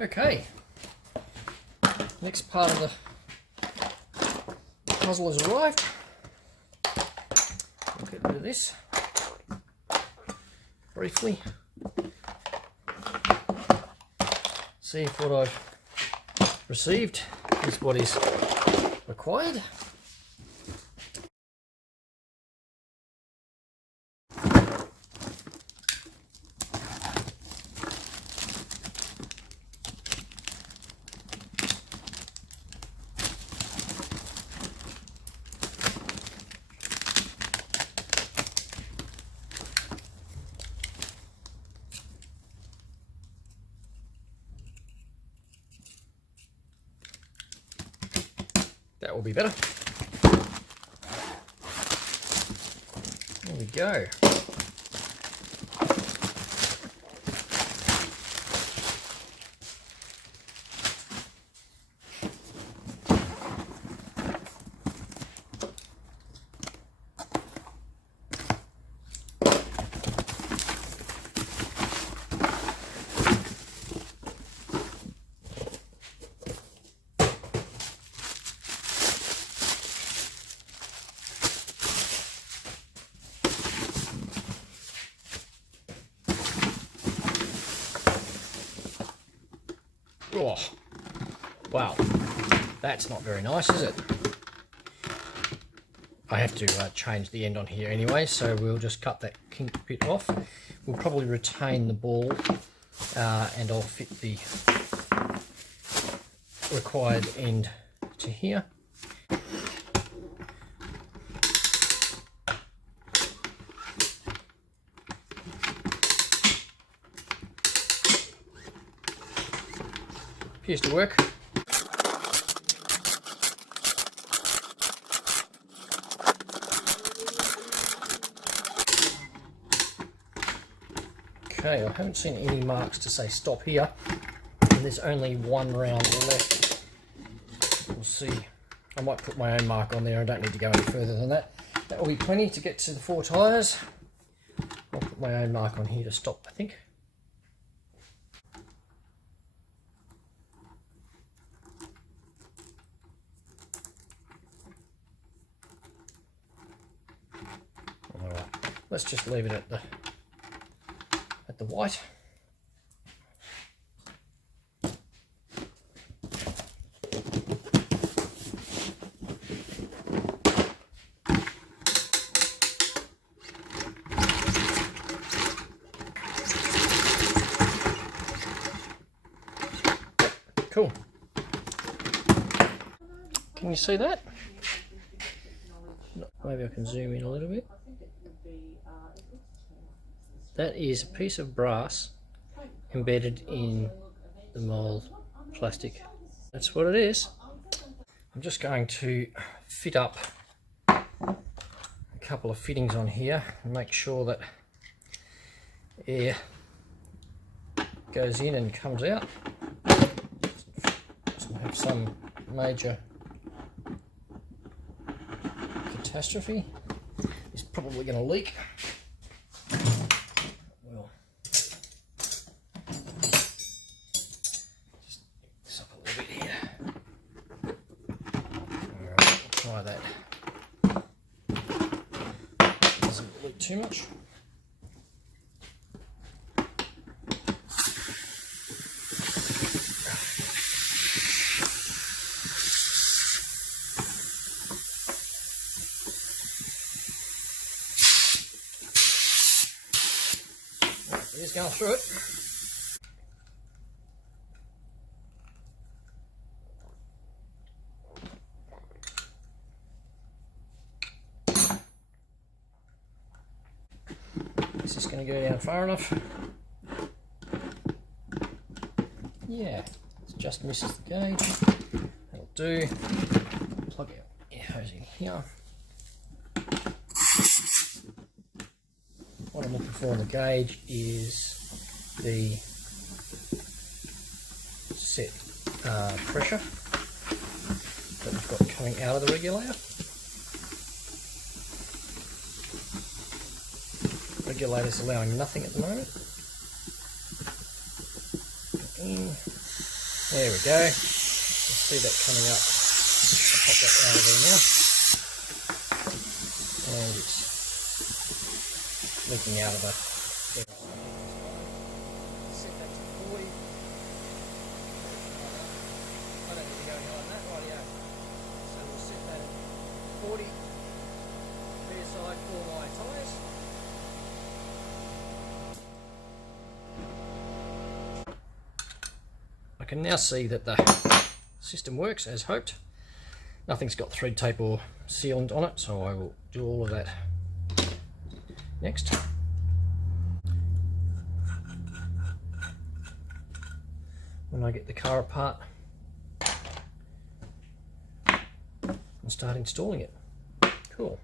Okay, next part of the puzzle has arrived. We'll get rid of this briefly. See if what I've received is what is required. That will be better. There we go. Oh, wow, that's not very nice, is it? I have to change the end on here anyway, so we'll just cut that kink bit off. We'll probably retain the ball and I'll fit the required end to here. Appears to work. Okay, I haven't seen any marks to say stop here, and there's only one round left. We'll see. I might put my own mark on there. I don't need to go any further than that. That will be plenty to get to the 4 tyres. I'll put my own mark on here to stop, I think. Alright, let's just leave it at the white. Cool. Can you see that? Maybe I can zoom in a little bit. That is a piece of brass embedded in the mould plastic. That's what it is. I'm just going to fit up a couple of fittings on here and make sure that air goes in and comes out. Doesn't have some major catastrophe. It's probably going to leak. That doesn't leak too much. It is going through it. Is this going to go down far enough? Yeah, it just misses the gauge. That'll do. Plug our air hose in here. What I'm looking for on the gauge is the set pressure that we've got coming out of the regulator. Regulator's allowing nothing at the moment. In. There we go. Let's see that coming up. I'll pop that out of there now. And it's leaking out of the... Set that to 40. I don't need to go any higher than that, rightio. So we'll set that at 40. Rear side for my tyres. I can now see that the system works as hoped. Nothing's got thread tape or sealant on it, so I will do all of that next. When I get the car apart and start installing it. Cool.